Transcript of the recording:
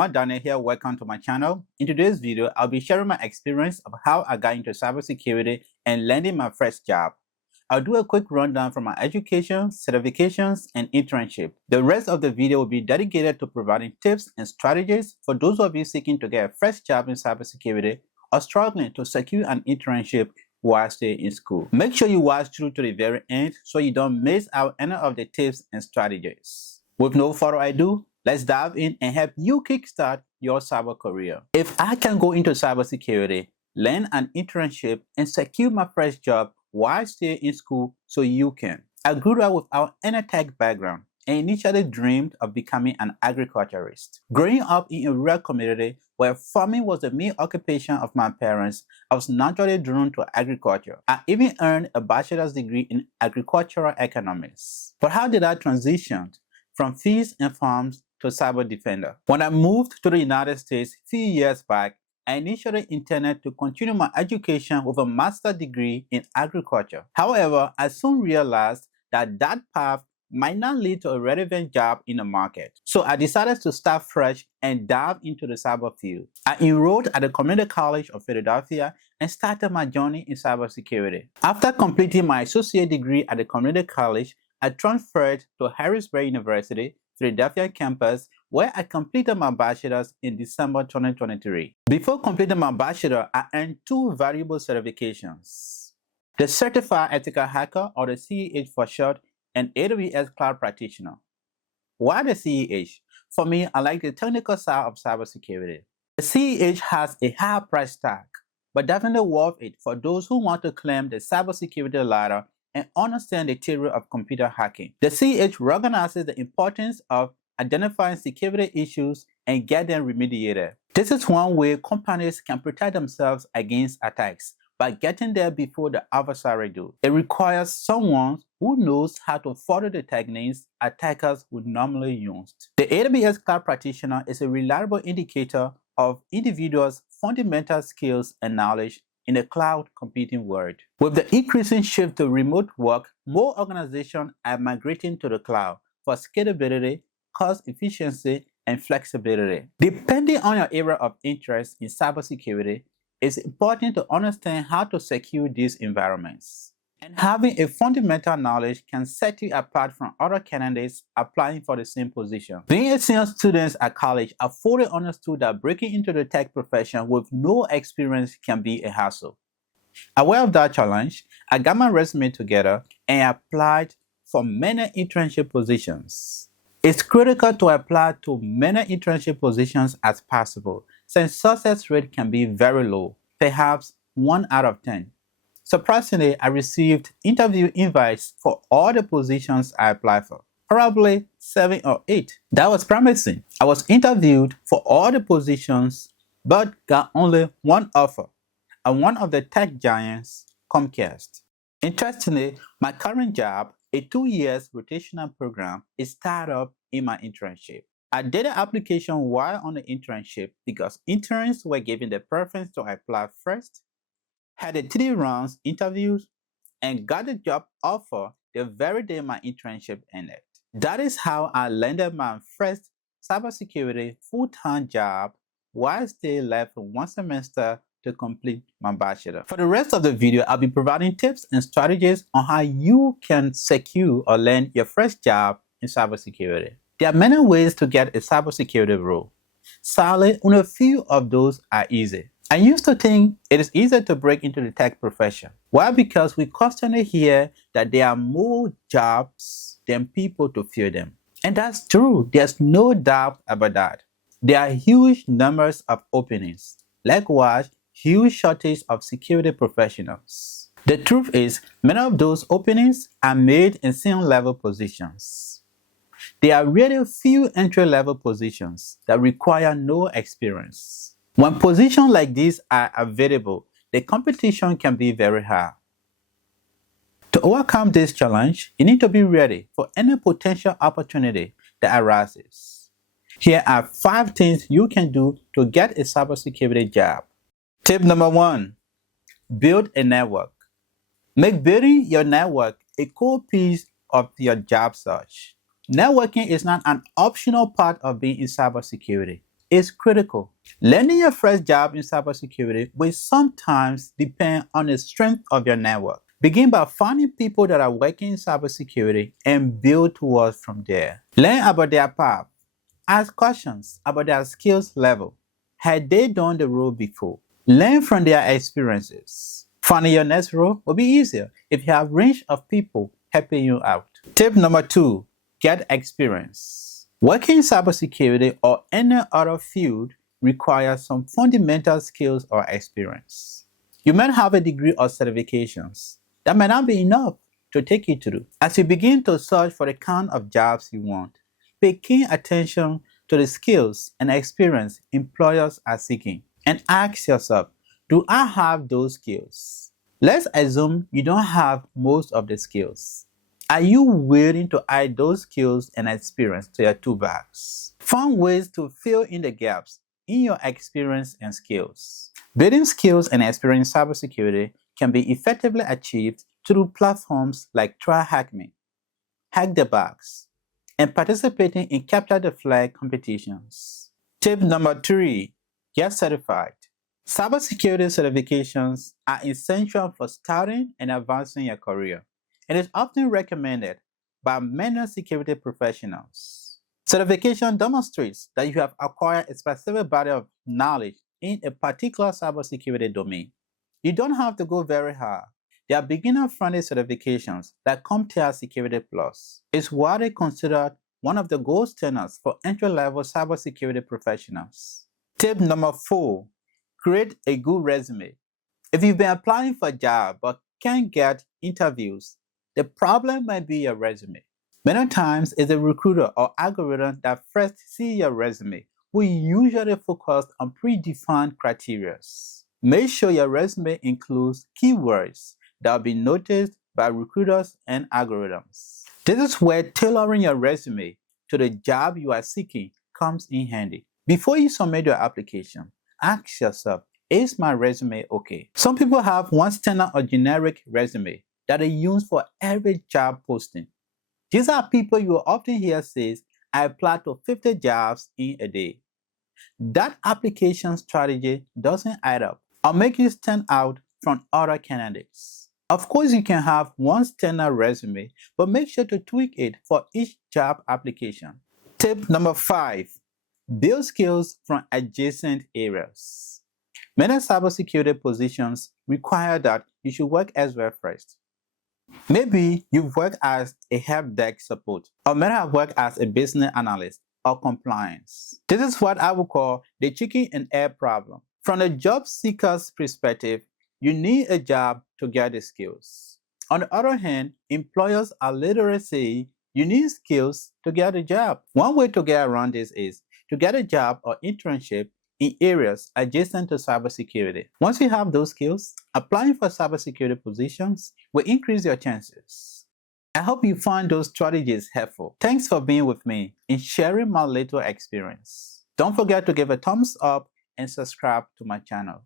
everyone, Daniel here. Welcome to my channel. In today's video, I'll be sharing my experience of how I got into cybersecurity and landing my first job. I'll do a quick rundown from my education, certifications, and internship. The rest of the video will be dedicated to providing tips and strategies for those of you seeking to get a first job in cybersecurity or struggling to secure an internship while staying in school. Make sure you watch through to the very end so you don't miss out any of the tips and strategies. With no further ado, let's dive in and help you kickstart your cyber career. If I can go into cybersecurity, land an internship, and secure my first job while staying in school, so you can. I grew up without any tech background and initially dreamed of becoming an agriculturist. Growing up in a rural community where farming was the main occupation of my parents, I was naturally drawn to agriculture. I even earned a bachelor's degree in agricultural economics. But how did I transition from fields and farms to cyber defender? When I moved to the United States a few years back, I initially intended to continue my education with a master's degree in agriculture. However, I soon realized that path might not lead to a relevant job in the market. So I decided to start fresh and dive into the cyber field. I enrolled at the Community College of Philadelphia and started my journey in cybersecurity. After completing my associate degree at the Community College, I transferred to Harrisburg University, Philadelphia campus, where I completed my bachelor's in December 2023. Before completing my bachelor, I earned two valuable certifications: the Certified Ethical Hacker, or the CEH for short, and AWS Cloud Practitioner. Why the CEH? For me, I like the technical side of cybersecurity. The CEH has a high price tag, but definitely worth it for those who want to climb the cybersecurity ladder and understand the theory of computer hacking. The CEH recognizes the importance of identifying security issues and get them remediated. This is one way companies can protect themselves against attacks, by getting there before the adversary do. It requires someone who knows how to follow the techniques attackers would normally use. The AWS Cloud Practitioner is a reliable indicator of individuals' fundamental skills and knowledge in the cloud computing world. With the increasing shift to remote work, more organizations are migrating to the cloud for scalability, cost efficiency, and flexibility. Depending on your area of interest in cybersecurity, it's important to understand how to secure these environments. And having a fundamental knowledge can set you apart from other candidates applying for the same position. Being a senior student at college, I fully understood that breaking into the tech profession with no experience can be a hassle. Aware of that challenge, I got my resume together and applied for many internship positions. It's critical to apply to many internship positions as possible, since success rate can be very low, perhaps 1 out of 10. Surprisingly, I received interview invites for all the positions I applied for, probably 7 or 8. That was promising. I was interviewed for all the positions, but got only one offer, and one of the tech giants, Comcast. Interestingly, my current job, a 2-year rotational program, is tied up in my internship. I did an application while on the internship because interns were given the preference to apply first, had a 3 rounds interviews, and got the job offer the very day my internship ended. That is how I landed my first cybersecurity full-time job while still left 1 semester to complete my bachelor. For the rest of the video, I'll be providing tips and strategies on how you can secure or land your first job in cybersecurity. There are many ways to get a cybersecurity role. Sadly, only a few of those are easy. I used to think it is easier to break into the tech profession. Why? Because we constantly hear that there are more jobs than people to fill them. And that's true. There's no doubt about that. There are huge numbers of openings. Likewise, huge shortage of security professionals. The truth is, many of those openings are made in senior level positions. There are really few entry-level positions that require no experience. When positions like these are available, the competition can be very high. To overcome this challenge, you need to be ready for any potential opportunity that arises. Here are 5 things you can do to get a cybersecurity job. Tip number 1, build a network. Make building your network a core piece of your job search. Networking is not an optional part of being in cybersecurity. is critical. Landing your first job in cybersecurity will sometimes depend on the strength of your network. Begin by finding people that are working in cybersecurity and build towards from there. Learn about their path. Ask questions about their skills level. Had they done the role before? Learn from their experiences. Finding your next role will be easier if you have a range of people helping you out. Tip number 2, get experience. Working in cybersecurity or any other field requires some fundamental skills or experience. You might have a degree or certifications. That might not be enough to take you through. As you begin to search for the kind of jobs you want, pay keen attention to the skills and experience employers are seeking and ask yourself, do I have those skills? Let's assume you don't have most of the skills. Are you willing to add those skills and experience to your toolbox? Find ways to fill in the gaps in your experience and skills. Building skills and experience in cybersecurity can be effectively achieved through platforms like TryHackMe, Hack the Box, and participating in Capture the Flag competitions. Tip number 3, get certified. Cybersecurity certifications are essential for starting and advancing your career, and is often recommended by many security professionals. Certification demonstrates that you have acquired a specific body of knowledge in a particular cybersecurity domain. You don't have to go very hard. There are beginner-friendly certifications that CompTIA Security Plus is widely considered one of the gold standards for entry-level cybersecurity professionals. Tip number 4, create a good resume. If you've been applying for a job but can't get interviews, the problem might be your resume. Many times, it's a recruiter or algorithm that first sees your resume, who usually focus on predefined criteria. Make sure your resume includes keywords that will be noticed by recruiters and algorithms. This is where tailoring your resume to the job you are seeking comes in handy. Before you submit your application, ask yourself, is my resume okay? Some people have one standard or generic resume that they use for every job posting. These are people you will often hear says, I apply to 50 jobs in a day. That application strategy doesn't add up or make you stand out from other candidates. Of course, you can have one standard resume, but make sure to tweak it for each job application. Tip number 5, build skills from adjacent areas. Many cybersecurity positions require that you should work elsewhere first. Maybe you've worked as a help desk support, or may have worked as a business analyst or compliance. This is what I would call the chicken and egg problem. From the job seeker's perspective, you need a job to get the skills. On the other hand, employers are literally saying you need skills to get a job. One way to get around this is to get a job or internship in areas adjacent to cybersecurity. Once you have those skills, applying for cybersecurity positions will increase your chances. I hope you find those strategies helpful. Thanks for being with me in sharing my little experience. Don't forget to give a thumbs up and subscribe to my channel.